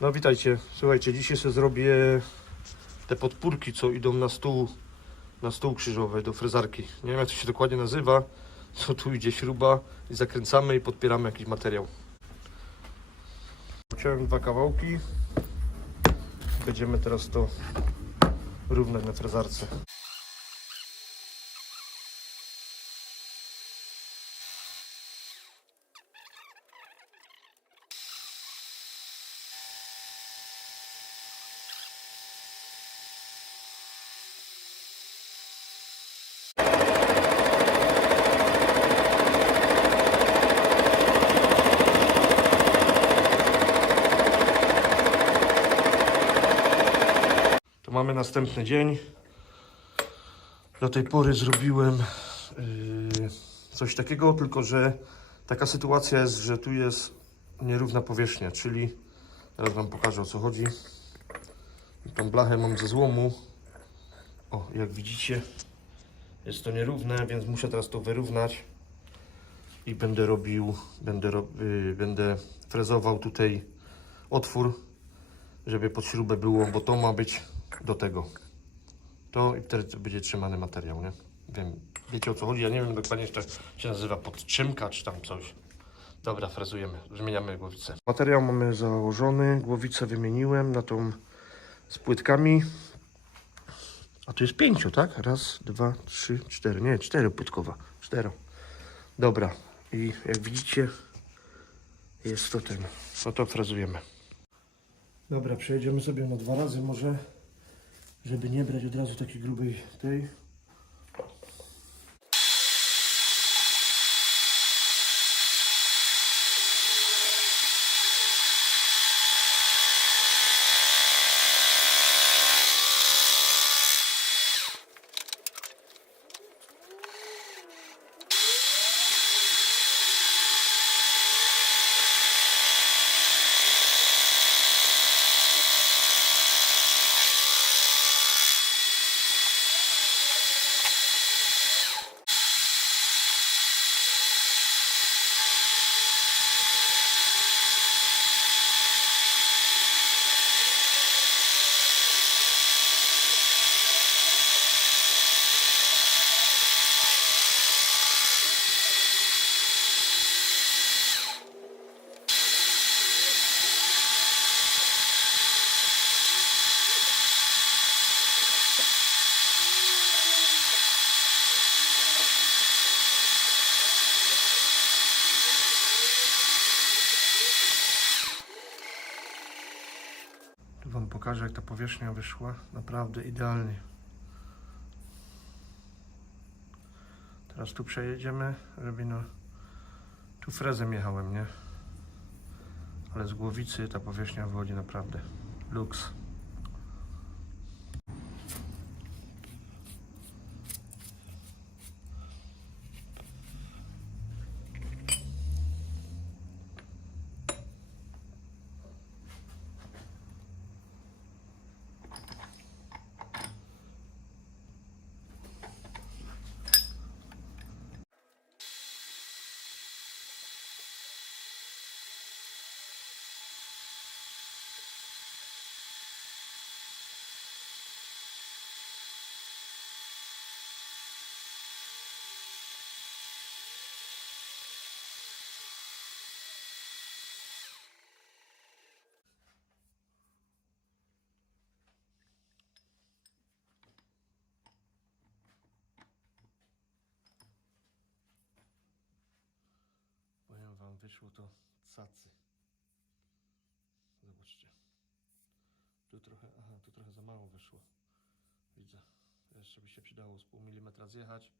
No witajcie, słuchajcie, dzisiaj sobie zrobię te podpórki, co idą na stół, na stół krzyżowy do frezarki. Nie wiem jak to się dokładnie nazywa, co tu idzie śruba i zakręcamy i podpieramy jakiś materiał. Chciałem dwa kawałki, będziemy teraz to równać na frezarce. Następny dzień. Do tej pory zrobiłem yy, coś takiego, tylko że taka sytuacja jest, że tu jest nierówna powierzchnia, czyli teraz Wam pokażę o co chodzi. Tą blachę mam ze złomu. O, jak widzicie, jest to nierówne, więc muszę teraz to wyrównać i będę robił, będę, ro, yy, będę frezował tutaj otwór żeby pod śrubę było, bo to ma być do tego. To i wtedy będzie trzymany materiał, nie? Wiem, wiecie o co chodzi? Ja nie wiem dokładnie jeszcze się nazywa podtrzymka czy tam coś. Dobra, frezujemy, zmieniamy głowicę. Materiał mamy założony, głowicę wymieniłem na tą z płytkami. A tu jest pięciu, tak? Raz, dwa, trzy, cztery. Nie, cztery płytkowa. Cztero. Dobra. I jak widzicie, jest to ten. No to frezujemy. Dobra, przejedziemy sobie na dwa razy może, żeby nie brać od razu takiej grubej tej. Tu Wam pokażę jak ta powierzchnia wyszła. Naprawdę idealnie. Teraz tu przejedziemy, żeby no... Tu frezem jechałem, nie? Ale z głowicy ta powierzchnia wychodzi naprawdę luks. Powiem wam, wyszło to cacy. Zobaczcie. Tu trochę, aha, tu trochę za mało wyszło. Widzę. Jeszcze by się przydało z pół milimetra zjechać,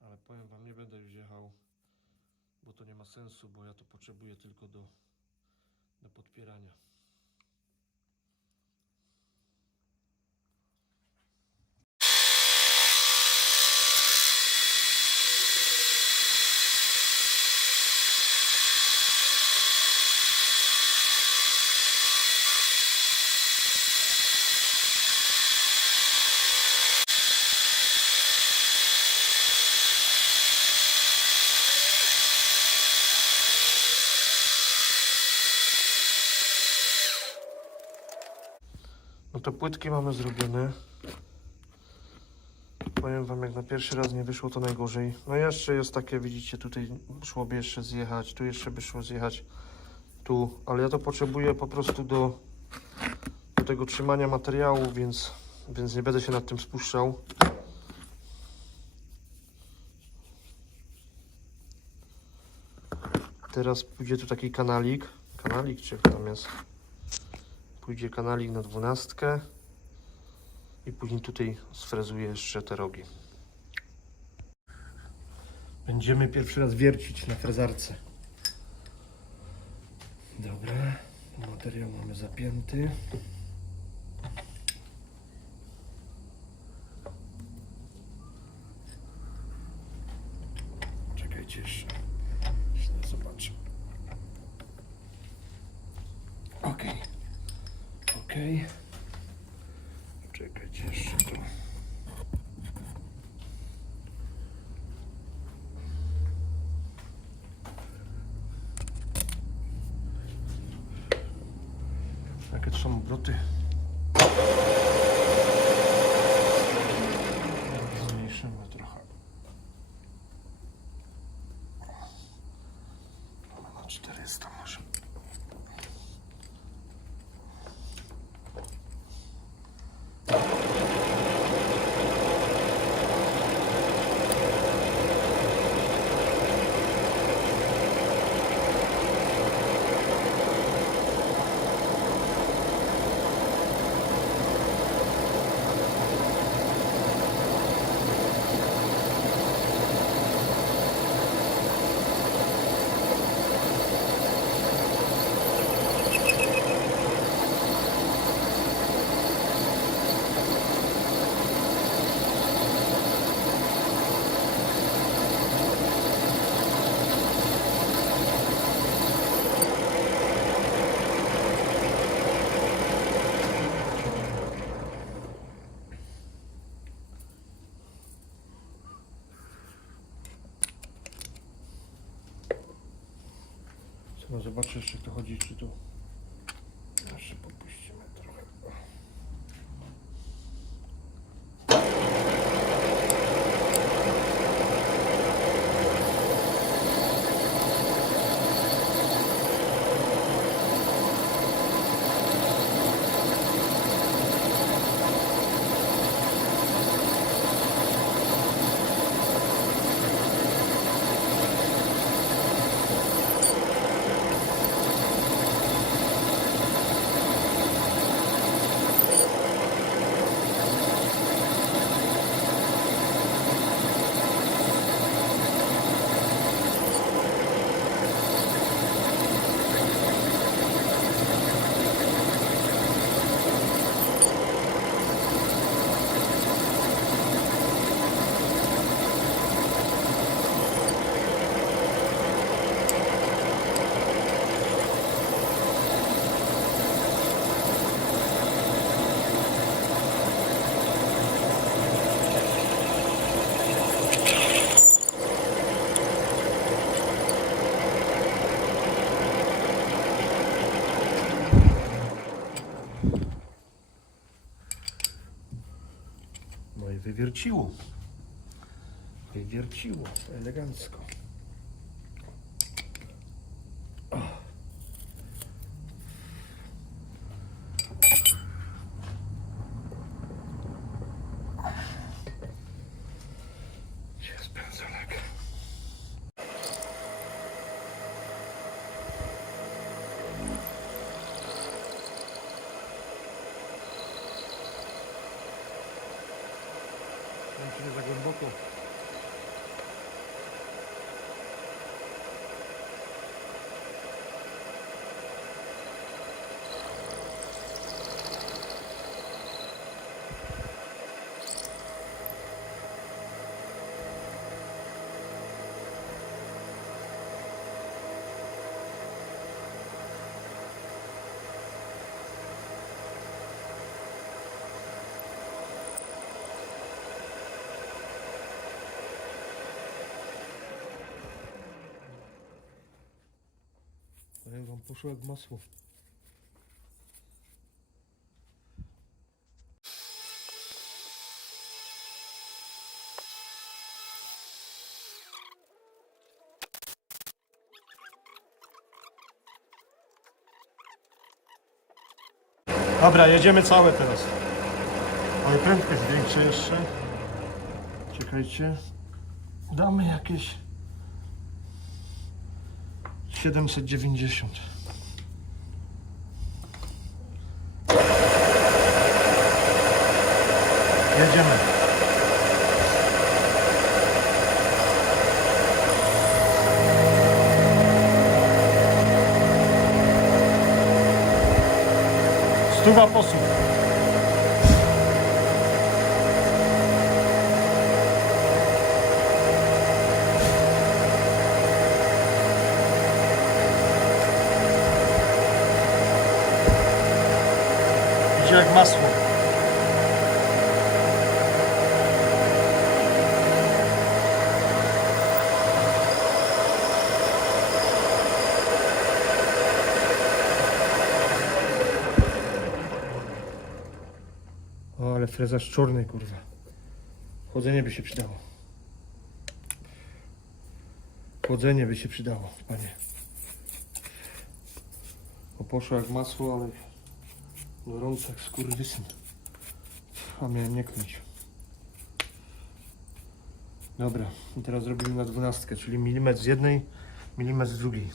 ale powiem wam, nie będę już jechał, bo to nie ma sensu, bo ja to potrzebuję tylko do, do podpierania. To płytki mamy zrobione. Powiem wam, jak na pierwszy raz nie wyszło, to najgorzej. No jeszcze jest takie, widzicie, tutaj szłoby jeszcze zjechać, tu jeszcze by szło zjechać, tu. Ale ja to potrzebuję po prostu do, do tego trzymania materiału, więc, więc nie będę się nad tym spuszczał. Teraz pójdzie tu taki kanalik. Kanalik, czy jak tam jest? Pójdzie kanalik na dwunastkę. I później tutaj sfrezuję jeszcze te rogi. Będziemy pierwszy raz wiercić na frezarce. Dobra, materiał mamy zapięty. Czekajcie jeszcze. Jeszcze zobaczę. Okej. Okej. Czekajcie jeszcze tu. Jakie to są obroty? Zmniejszymy trochę. Na 400 może. Trzeba zobaczyć jeszcze to chodzi, czy tu jeszcze popuścimy trochę. No i wywierciło. Za głęboko. Ale wam poszło jak masło. Dobra, jedziemy całe teraz. Ale prędkość zwiększę jeszcze. Czekajcie. Damy jakieś 790. Jedziemy. Stuwa posłów. Idzie jak masło. O, ale frezarz kurwa. Chłodzenie by się przydało. Chłodzenie by się przydało, panie. O, poszło jak masło, ale gorąco jak skurwysyn. A miałem nie knuć. Dobra, i teraz robimy na dwunastkę, czyli milimetr z jednej, milimetr z drugiej.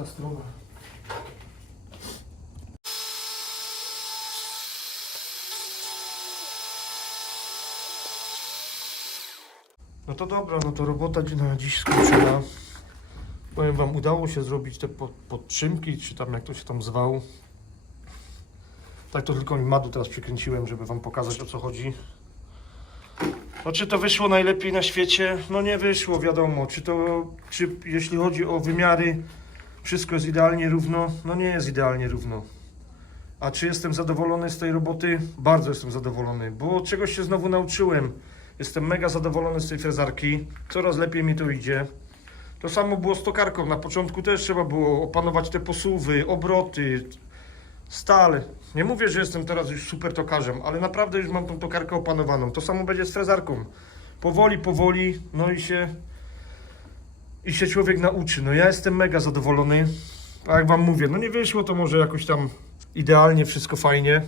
Ta strona. No to dobra, no to robota na dziś skończona. Powiem wam, udało się zrobić te pod, podtrzymki, czy tam jak to się tam zwał. Tak to tylko mi madu teraz przykręciłem, żeby wam pokazać o co chodzi. No czy to wyszło najlepiej na świecie? No nie wyszło, wiadomo. Czy to, czy jeśli chodzi o wymiary, wszystko jest idealnie równo? No nie jest idealnie równo. A czy jestem zadowolony z tej roboty? Bardzo jestem zadowolony, bo czegoś się znowu nauczyłem. Jestem mega zadowolony z tej frezarki. Coraz lepiej mi to idzie. To samo było z tokarką. Na początku też trzeba było opanować te posuwy, obroty, stal. Nie mówię, że jestem teraz już super tokarzem, ale naprawdę już mam tą tokarkę opanowaną. To samo będzie z frezarką. Powoli, powoli, no i się i się człowiek nauczy. No ja jestem mega zadowolony. A jak wam mówię, no nie wyszło to może jakoś tam idealnie, wszystko fajnie.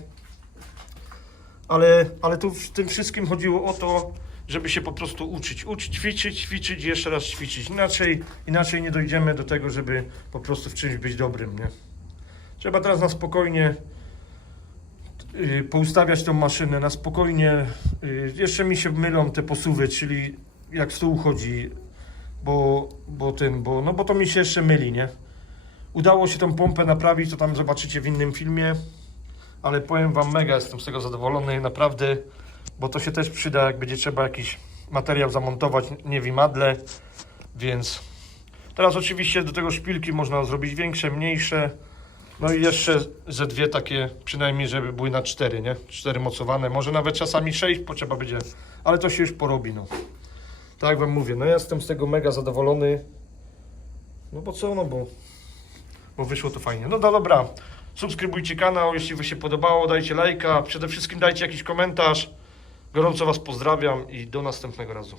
ale, ale tu w tym wszystkim chodziło o to, żeby się po prostu uczyć, uczyć, ćwiczyć, ćwiczyć jeszcze raz ćwiczyć. Inaczej, inaczej nie dojdziemy do tego, żeby po prostu w czymś być dobrym, nie? Trzeba teraz na spokojnie y, poustawiać tą maszynę, na spokojnie. y, jeszcze mi się mylą te posuwy, czyli jak stół chodzi, bo, bo ten, bo, no bo to mi się jeszcze myli, nie? Udało się tą pompę naprawić, to tam zobaczycie w innym filmie, ale powiem Wam, mega jestem z tego zadowolony, naprawdę, bo to się też przyda, jak będzie trzeba jakiś materiał zamontować, nie wiem, madle, więc teraz oczywiście do tego szpilki można zrobić większe, mniejsze, no i jeszcze ze dwie takie, przynajmniej żeby były na cztery, nie? Cztery mocowane, może nawet czasami sześć potrzeba będzie, ale to się już porobi, no. Tak Wam mówię, no ja jestem z tego mega zadowolony, no bo co, no bo bo wyszło to fajnie. No, no dobra, subskrybujcie kanał, jeśli Wy się podobało, dajcie lajka, przede wszystkim dajcie jakiś komentarz. Gorąco Was pozdrawiam i do następnego razu.